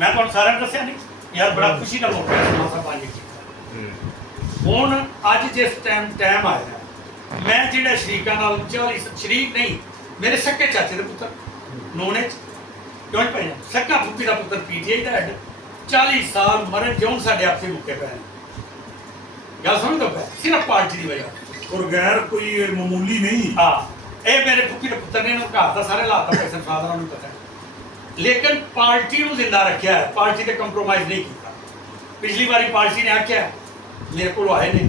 मैं तुहानूं सारिਆਂ ਨੂੰ ਦੱਸਿਆ नहीं यार बड़ा खुशी का मौका है समासा पाजी हुण अज जिस टाइम आया मैं जिहड़ा शरीकां नाल 40 शरीक नहीं मेरे सक्के चाचे दे पुत्तर नोने क्यों नहीं पाया सक्का फुप्पी का पुत्तर पीजीआई दा हेड 40 साल मरण जिउण साडे आपसे मुक्के पे गल समझ दो सिर्फ पार्टी की वजह और गैर कोई मामूली नहीं। हाँ ये मेरे फुप्पी के पुत्तर ने घर का सारे हालात पैसे फादर पता है लेकिन पार्टी को जिंदा रखा है पार्टी से कंप्रोमाइज़ नहीं किया। पिछली बारी पार्टी ने आख्या मेरे को आए ने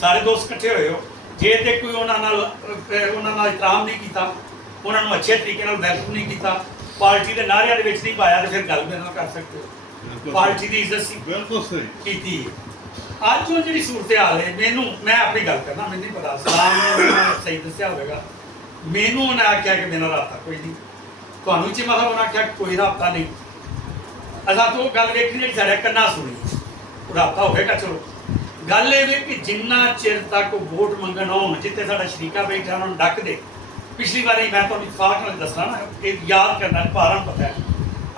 सारे दोस्त इकट्ठे हुए हो जे तो कोई उन्होंने इतराम नहीं किया उन्होंने अच्छे तरीके वैलकम नहीं किया पार्टी के नारिया नहीं पाया तो फिर गल मेरे नाल कर सकते हो पार्टी की इज्जत सी बिल्कुल सही की अज वो जी सूरत हाल है मैनू मैं अपनी गल करना मैंने नहीं पता सलाम ने सही दसिया होगा मैनू उन्हें आख्या कि मेरा राबता कोई नहीं तुहानू चीमा साहब उन्हें आख्या कोई राबता नहीं असा तो गल वेखनी जी साढ़े कन्ना सुनी राबता होगा चलो गल ये कि जिन्ना चिर तक वोट मंगन आउन जिते साडा शरीका बैठा उन्होंने डक दे पिछली बारी मैं तो इतफाक नाल दसना ना ये याद करना पारा पता है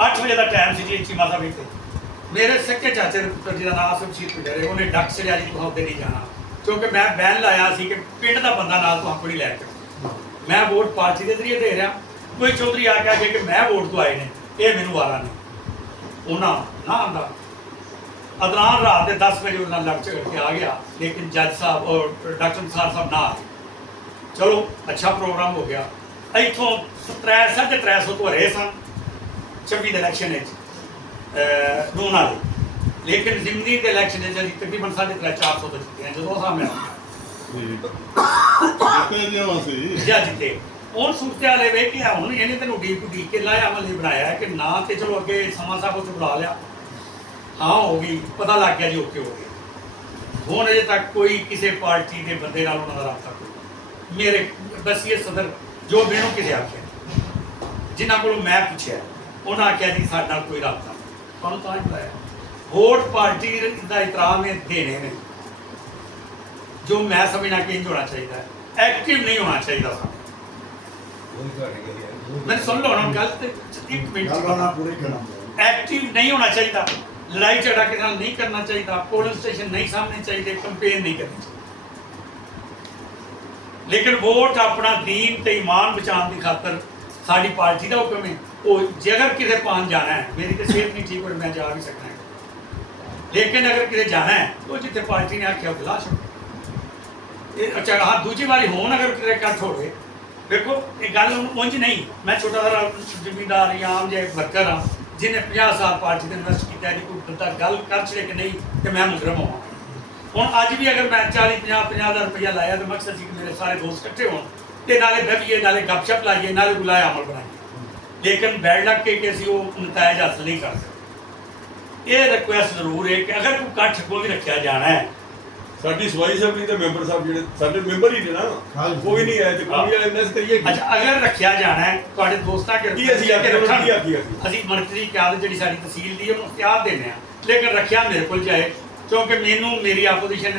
8 बजे का टाइम से जी चीमा साहब इतने मेरे सक्के चाचे के पुत्र जिहदा नाम सुखशीर पिंडर है उन्हें डक छड़िया जी तुहां उत्ते नहीं जाना क्योंकि मैं बैन लाया सी कि पिंड का बंदा नाल तुहां कोई लैके मैं वोट पार्टी के जरिए दे रहा कोई चौधरी आ के कि मैं वोट तो आए ने ये मैनू वारा नहीं उन्होंने ना आंदा अदनान रात के 10 बजे उन्होंने लग झगड़ के आ गया लेकिन जज साहब और डॉक्टर निसार साहब ना आए चलो अच्छा प्रोग्राम हो गया इतों 350 तो रहे सन 26 के इलैक्शन नून वाले लेकिन जिमनी के इलैक्शन तकरीबन 350-400 तो जीते हैं जो सामने जीते और सूरत हाल ये कि हूँ इन्हें तेन उड़ीक के लाया अमल बनाया है कि ना तो चलो अगे समा साहब उत्थे बुला लिया हाँ हो गई पता लग गया जी ओके हो गया हूँ अजे तक कोई किसी पार्टी के बंदे नाल उन्होंने राबता कोई मेरे बसीए सदर जो मैनू किसी आख्या जिन्होंने को मैं पूछा उन्हें आख्या जी साडे नाल कोई राबता तुहानूं तां ही बुलाया वोट पार्टी का एहतराम है देने में जो मैं समझना कि इंज होना चाहिए एक्टिव नहीं होना चाहिए मैंने सुन लो ना गल एक मिनट एक्टिव नहीं होना चाहिए लड़ाई झगड़ा के साथ नहीं करना चाहिए पोलिंग स्टेशन नहीं सामने चाहिए कंपेन नहीं करनी चाहिए लेकिन वोट अपना दीन ते ईमान बचाने की खातर साड़ी पार्टी का हुक्म है वो जे अगर किसी पान जाना है मेरी तो सेहत नहीं ठीक हो मैं जा भी सकना है लेकिन अगर किसी जाना है तो जितने पार्टी ने आख्या बुला छोड़ो अच्छा हाँ दूसरी बारी होन अगर किसी कट हो गए देखो ये गल उंज नहीं मैं छोटा सा जिमीदार या आम जो वर्कर हाँ जिन्हें 50 साल पार्टी ने इन्वेस्ट किया जी कोई बंदा गल कर छड़े कि नहीं तो मैं मुजरम होवां हुण अज भी अगर मैं 40-50 रुपया लाया तो मकसद सी कि मेरे सारे दोस्त इकट्ठे होण ते नाले बहिए नाले गपशप लाइए नाले बुलाया अमल बनाइए लेकिन बैड लग के कि असीं वो नतायज हासिल नहीं कर सकते ये रिक्वेस्ट जरूर है कि अगर कोई कट्ठ को भी रखा जाना है साडी सवाई सबनी ते मेंबर साहब जिहड़े साडे मेंबर ही ने ना कोई नहीं आए ते कोई वाले ने करिए अच्छा अगर रखा जाना है तुहाडे दोस्तां के की असीं आके रखी ਅਸੀਂ ਮੰਤਰੀ ਕਿਆਦਤ ਜਿਹੜੀ ਸਾਡੀ ਤਹਿਸੀਲ ਦੀ ਉਹਨੂੰ ਇਖਤਿਆਰ ਦੇਣੇ ਆ ਲੇਕਿਨ ਰੱਖਿਆ ਮੇਰੇ ਕੋਲ ਜਾਏ क्योंकि मैनू मेरी आपोजिशन